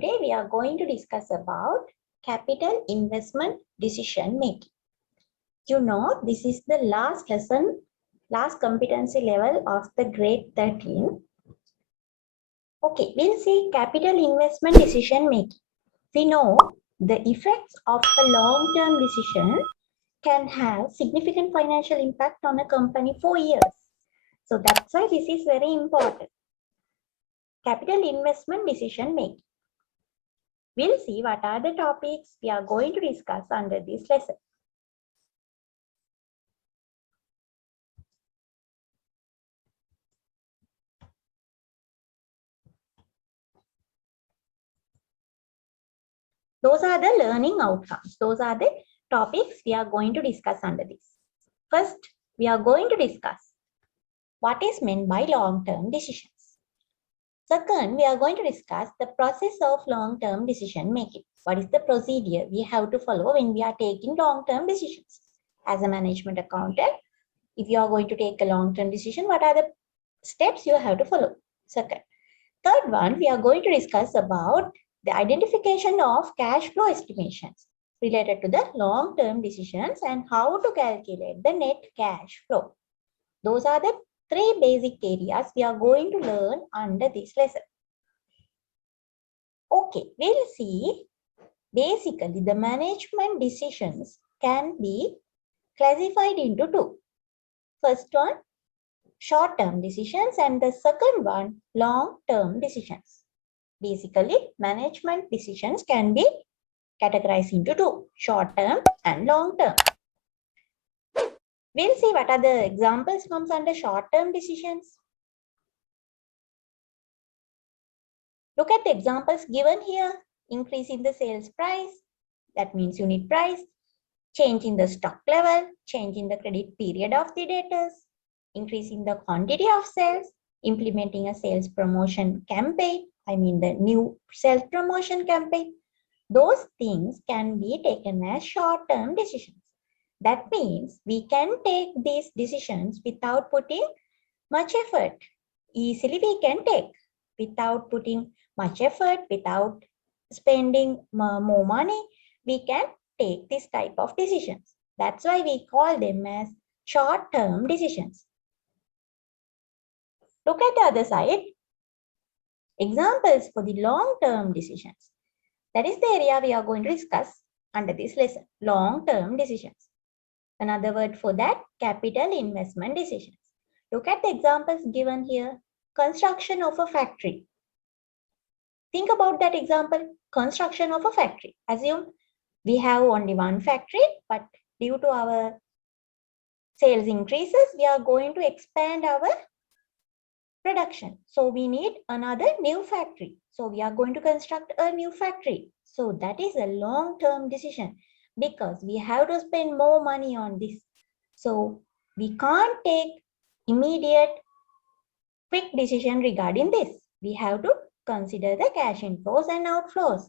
Today we are going to discuss about capital investment decision making. You know, this is the last lesson, last competency level of the grade 13. Okay, we'll see capital investment decision making. We know the effects of a long-term decision can have significant financial impact on a company for years. So that's why this is very important. Capital investment decision making. We'll see what are the topics we are going to discuss under this lesson. Those are the learning outcomes. Those are the topics we are going to discuss under this. First, we are going to discuss what is meant by long-term decisions. Second, we are going to discuss the process of long-term decision making. What is the procedure we have to follow when we are taking long-term decisions? As a management accountant, if you are going to take a long-term decision, what are the steps you have to follow? Second. Third one, we are going to discuss about the identification of cash flow estimations related to the long-term decisions and how to calculate the net cash flow. Those are the three basic areas we are going to learn under this lesson. Okay, we'll see basically the management decisions can be classified into two. First one, short-term decisions, and the second one, long-term decisions. Basically, management decisions can be categorized into two, short-term and long-term. We'll see what are the examples comes under short-term decisions. Look at the examples given here. Increase in the sales price, that means unit price. Change in the stock level, change in the credit period of the debtors, increasing the quantity of sales, implementing a sales promotion campaign, I mean the new sales promotion campaign. Those things can be taken as short-term decisions. That means we can take these decisions without putting much effort. Easily we can take without putting much effort, without spending more money. We can take this type of decisions. That's why we call them as short-term decisions. Look at the other side. Examples for the long-term decisions. That is the area we are going to discuss under this lesson, long-term decisions. Another word for that, capital investment decisions. Look at the examples given here. Construction of a factory. Think about that example, construction of a factory. Assume we have only one factory, but due to our sales increases, we are going to expand our production. So we need another new factory. So we are going to construct a new factory. So that is a long-term decision because we have to spend more money on this. So we can't take immediate quick decision regarding this. We have to consider the cash inflows and outflows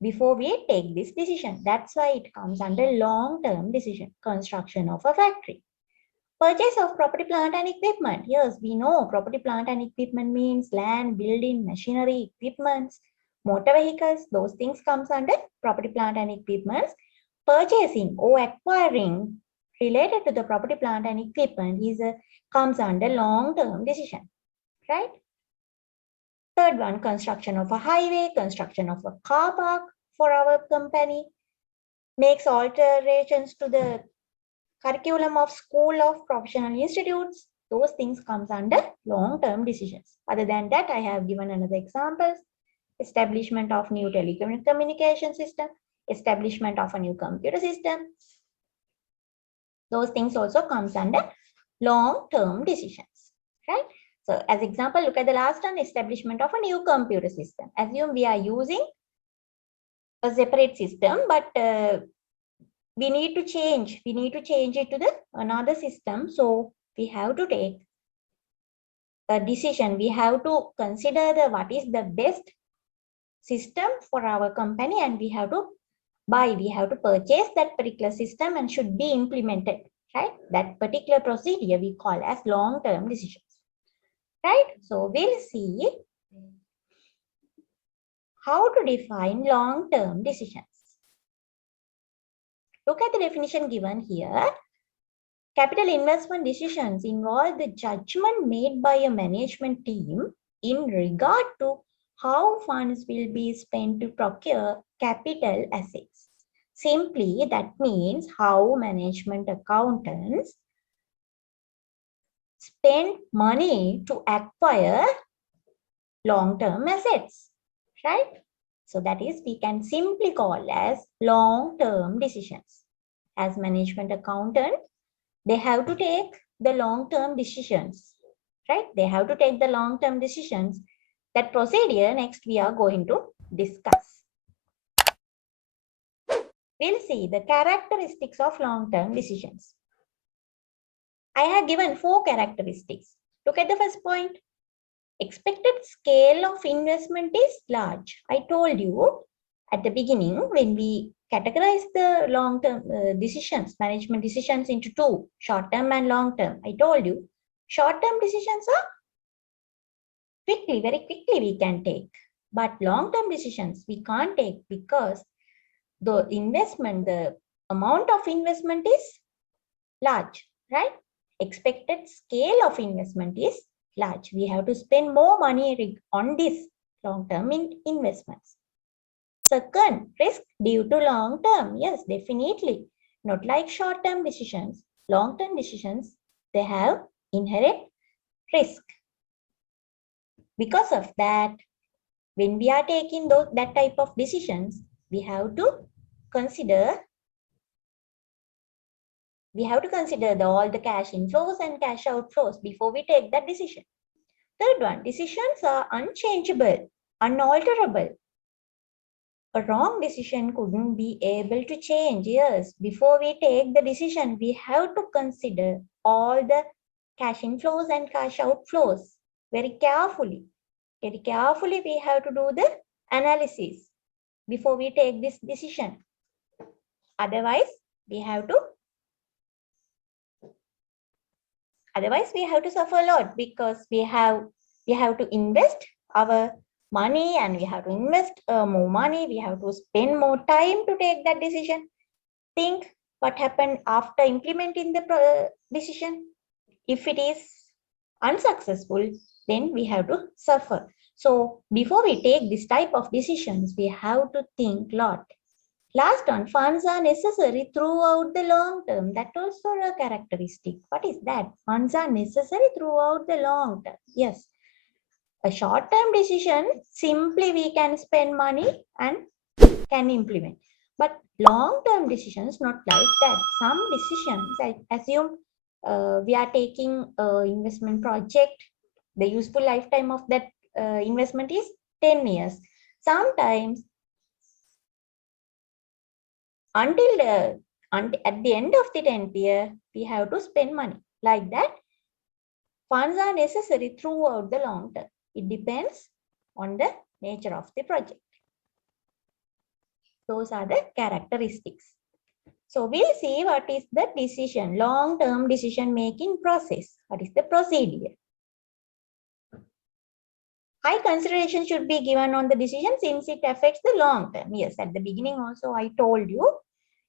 before we take this decision. That's why it comes under long-term decision, construction of a factory. Purchase of property, plant and equipment. Yes, we know property, plant and equipment means land, building, machinery, equipments, motor vehicles. Those things comes under property, plant and equipment. Purchasing or acquiring related to the property, plant and equipment comes under long-term decision, right? Third one, construction of a highway, construction of a car park for our company, makes alterations to the curriculum of school of professional institutes. Those things comes under long-term decisions. Other than that, I have given another examples. Establishment of new telecommunication system, establishment of a new computer system. Those things also comes under long-term decisions, right? So as example, look at the last one, establishment of a new computer system. Assume we are using a separate system, but we need to change it to the another system. So we have to take a decision. We have to consider what is the best system for our company, and we have to purchase that particular system and should be implemented, right? That particular procedure we call as long-term decisions, right? So we'll see how to define long-term decisions. Look at the definition given here. Capital investment decisions involve the judgment made by a management team in regard to how funds will be spent to procure capital assets. Simply, that means how management accountants spend money to acquire long-term assets, right? So that is, we can simply call as long-term decisions. As management accountant, they have to take the long-term decisions, right? They have to take the long-term decisions. That procedure next we are going to discuss. We'll see the characteristics of long-term decisions. I have given 4 characteristics. Look at the first point. Expected scale of investment is large. I told you at the beginning when we categorize the long-term decisions, management decisions into 2, short-term and long-term. I told you short-term decisions are very quickly we can take. But long-term decisions we can't take because the investment, the amount of investment is large, right? Expected scale of investment is large. We have to spend more money on this long-term investments. Second, risk due to long-term. Yes, definitely. Not like short-term decisions. Long-term decisions, they have inherent risk. Because of that, when we are taking that type of decisions, we have to consider all the cash inflows and cash outflows before we take that decision. Third one, decisions are unchangeable, unalterable. A wrong decision couldn't be able to change. Yes, before we take the decision, we have to consider all the cash inflows and cash outflows very carefully. Very carefully, we have to do the analysis before we take this decision. Otherwise, we have to suffer a lot because we have to invest our money and we have to invest more money. We have to spend more time to take that decision. Think what happened after implementing the decision. If it is unsuccessful, then we have to suffer. So before we take this type of decisions, we have to think a lot. Last one, funds are necessary throughout the long term. That also a characteristic. What is that? Funds are necessary throughout the long term. Yes. A short-term decision, simply we can spend money and can implement. But long-term decisions, not like that. Some decisions, I assume we are taking investment project. The useful lifetime of that investment is 10 years. Sometimes at the end of the 10th year, we have to spend money. Like that, funds are necessary throughout the long term. It depends on the nature of the project. Those are the characteristics. So we'll see what is the decision, long-term decision-making process. What is the procedure? High consideration should be given on the decision since it affects the long term. Yes, at the beginning also I told you,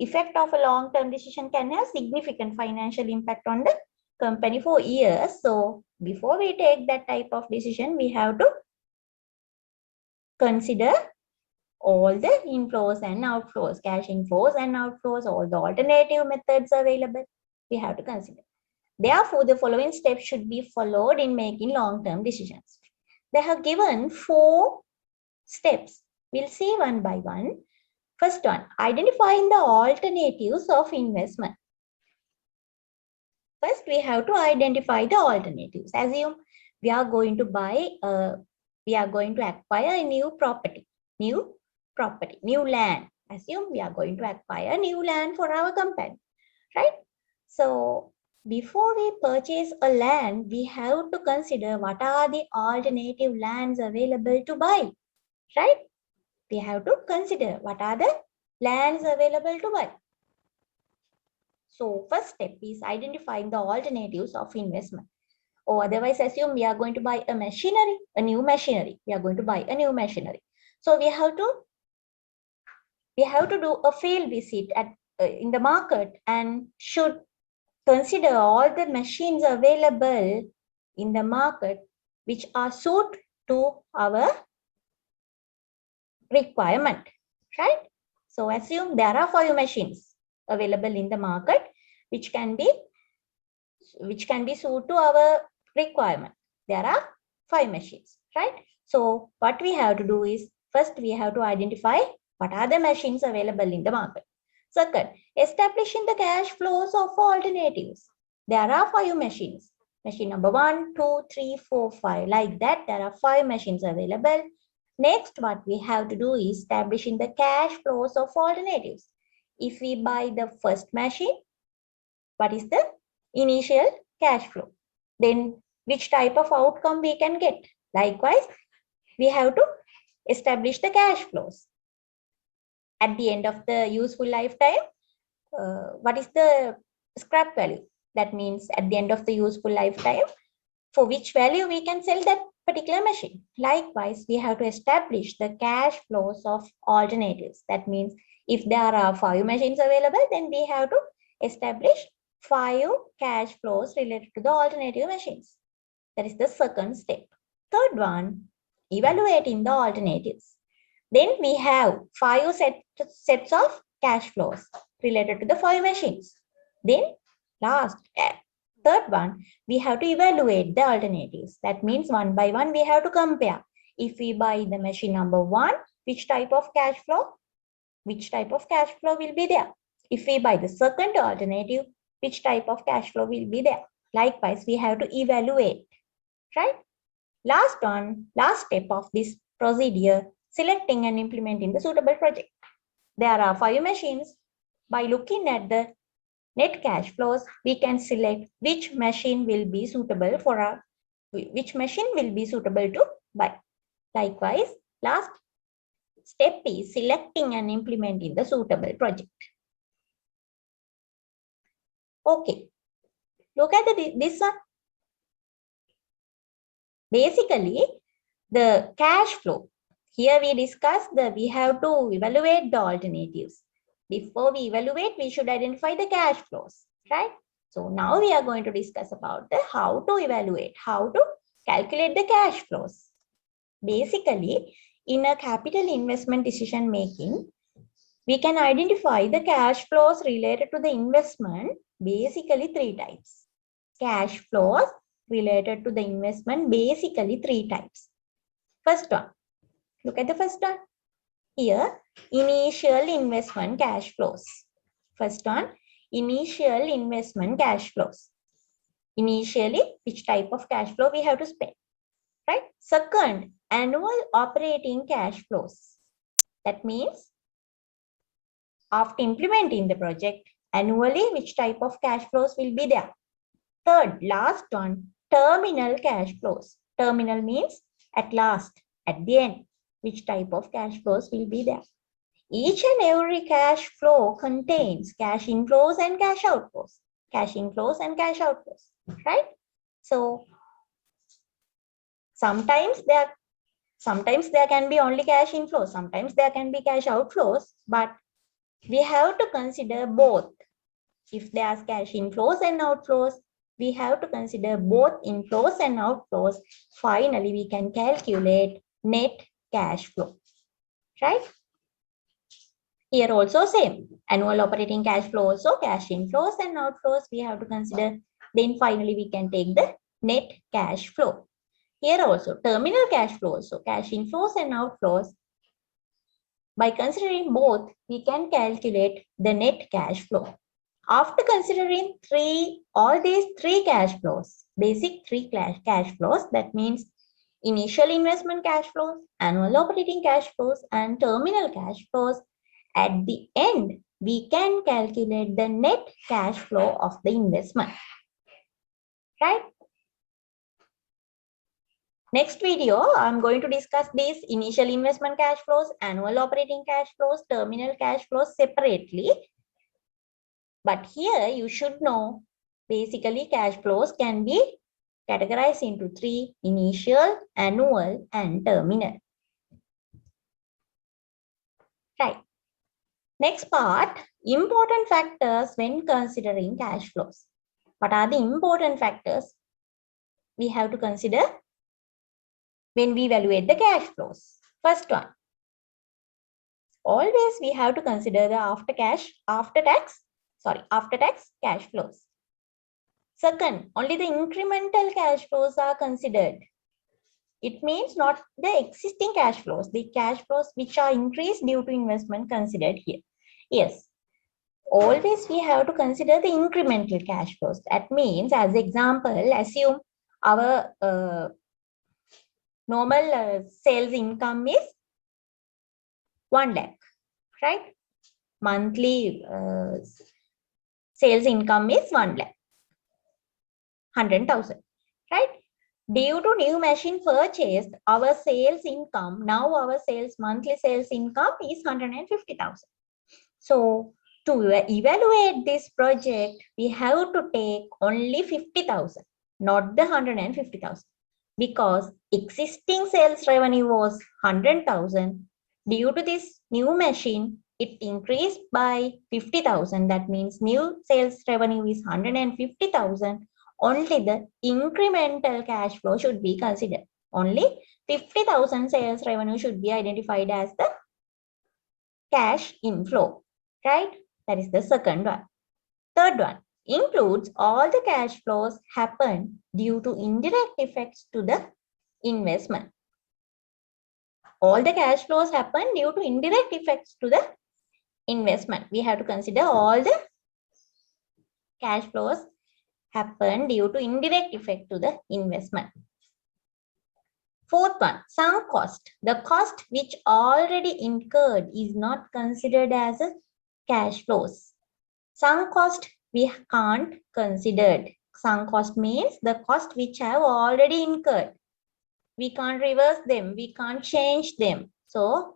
effect of a long-term decision can have significant financial impact on the company for years. So before we take that type of decision, we have to consider all the inflows and outflows, cash inflows and outflows, all the alternative methods available. We have to consider. Therefore, the following steps should be followed in making long-term decisions. They have given 4 steps. We'll see one by one. First one, identifying the alternatives of investment. First, we have to identify the alternatives. Assume we are going to acquire a new land. Assume we are going to acquire new land for our company, right? So before we purchase a land, we have to consider what are the alternative lands available to buy, right? We have to consider what are the lands available to buy. So first step is identifying the alternatives of investment. Or otherwise, assume we are going to buy a new machinery. We are going to buy a new machinery. So we have to do a field visit at in the market and should consider all the machines available in the market which are suit to our requirement, right? So assume there are 5 machines available in the market which can be suit to our requirement. There are 5 machines, right? So what we have to do is, first we have to identify what are the machines available in the market. Second, establishing the cash flows of alternatives. There are 5 machines. Machine number 1, 2, 3, 4, 5. Like that, there are 5 machines available. Next, what we have to do is establishing the cash flows of alternatives. If we buy the first machine, what is the initial cash flow? Then which type of outcome we can get? Likewise, we have to establish the cash flows. At the end of the useful lifetime, what is the scrap value? That means at the end of the useful lifetime, for which value we can sell that particular machine. Likewise, we have to establish the cash flows of alternatives. That means if there are 5 machines available, then we have to establish 5 cash flows related to the alternative machines. That is the second step. Third one, evaluating the alternatives. Then we have 5 sets of cash flows related to the 5 machines. Then third one, we have to evaluate the alternatives. That means one by one we have to compare. If we buy the machine number 1, which type of cash flow will be there? If we buy the second alternative, which type of cash flow will be there? Likewise, we have to evaluate, right? Last step of this procedure, selecting and implementing the suitable project. There are 5 machines. By looking at the net cash flows, we can select which machine will be suitable to buy. Likewise, last step is selecting and implementing the suitable project. Okay, look at this one. Basically, the cash flow. Here we discussed that we have to evaluate the alternatives. Before we evaluate, we should identify the cash flows, right? So now we are going to discuss about the how to evaluate, how to calculate the cash flows. Basically, in a capital investment decision making, we can identify the cash flows related to the investment, basically 3 types. Cash flows related to the investment, basically 3 types. First one, look at the first one. Here, initial investment cash flows. First one, initial investment cash flows. Initially, which type of cash flow we have to spend, right? Second, annual operating cash flows. That means after implementing the project, annually, which type of cash flows will be there? Third, last one, terminal cash flows. Terminal means at last, at the end, which type of cash flows will be there. Each and every cash flow contains cash inflows and cash outflows. Cash inflows and cash outflows, right? So sometimes there can be only cash inflows, sometimes there can be cash outflows, but we have to consider both. If there's cash inflows and outflows, we have to consider both inflows and outflows. Finally, we can calculate net cash flow, right? Here also same, annual operating cash flow also, cash inflows and outflows we have to consider. Then finally, we can take the net cash flow. Here also, terminal cash flow also, cash inflows and outflows. By considering both, we can calculate the net cash flow. After considering all these three cash flows, basic three cash flows, that means initial investment cash flows, annual operating cash flows, and terminal cash flows, at the end, we can calculate the net cash flow of the investment, right? Next video, I'm going to discuss these initial investment cash flows, annual operating cash flows, terminal cash flows separately. But here you should know, basically cash flows can be categorized into 3: initial, annual, and terminal. Right. Next part, important factors when considering cash flows. What are the important factors we have to consider when we evaluate the cash flows? First one, always we have to consider the after tax cash flows. Second, only the incremental cash flows are considered. It means not the existing cash flows, the cash flows which are increased due to investment considered here. Yes, always we have to consider the incremental cash flows. That means, as example, assume our normal sales income is 1 lakh, right? Monthly sales income is 1 lakh, 100,000, right? Due to new machine purchased, our sales income, now our monthly sales income is 150,000. So to evaluate this project, we have to take only 50,000, not the 150,000, because existing sales revenue was 100,000. Due to this new machine, it increased by 50,000. That means new sales revenue is 150,000. Only the incremental cash flow should be considered. Only 50,000 sales revenue should be identified as the cash inflow, right? That is the second one. Third one includes all the cash flows happen due to indirect effects to the investment. All the cash flows happen due to indirect effects to the investment. We have to consider all the cash flows happen due to indirect effect to the investment. Fourth one, sunk cost. The cost which already incurred is not considered as a cash flows. Sunk cost we can't consider. Sunk cost means the cost which have already incurred. We can't reverse them. We can't change them. So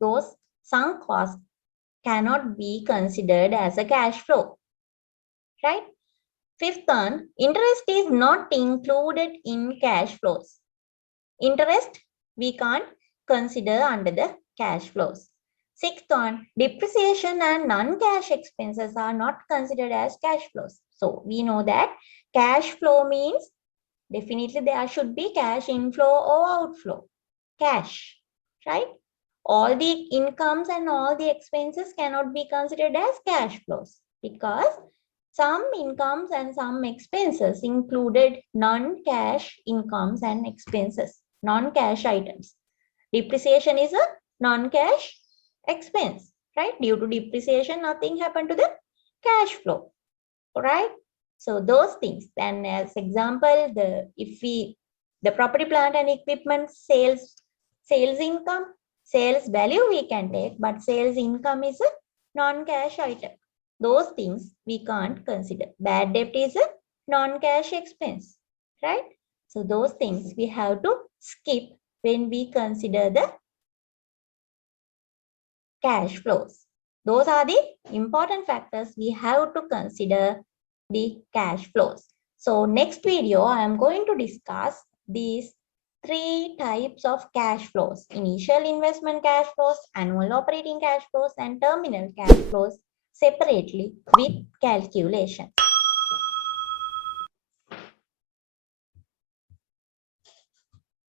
those sunk costs cannot be considered as a cash flow, right? Fifth one, interest is not included in cash flows. Interest we can't consider under the cash flows. Sixth one, depreciation and non-cash expenses are not considered as cash flows. So we know that cash flow means definitely there should be cash inflow or outflow. Cash, right? All the incomes and all the expenses cannot be considered as cash flows because some incomes and some expenses included non-cash incomes and expenses, non-cash items. Depreciation is a non-cash expense, right? Due to depreciation, nothing happened to the cash flow, right? So those things. And as example, the property, plant and equipment sales income, sales value we can take, but sales income is a non-cash item. Those things we can't consider. Bad debt is a non-cash expense, right? So those things we have to skip when we consider the cash flows. Those are the important factors we have to consider the cash flows. So next video, I am going to discuss these 3 types of cash flows: initial investment cash flows, annual operating cash flows, and terminal cash flows separately with calculations.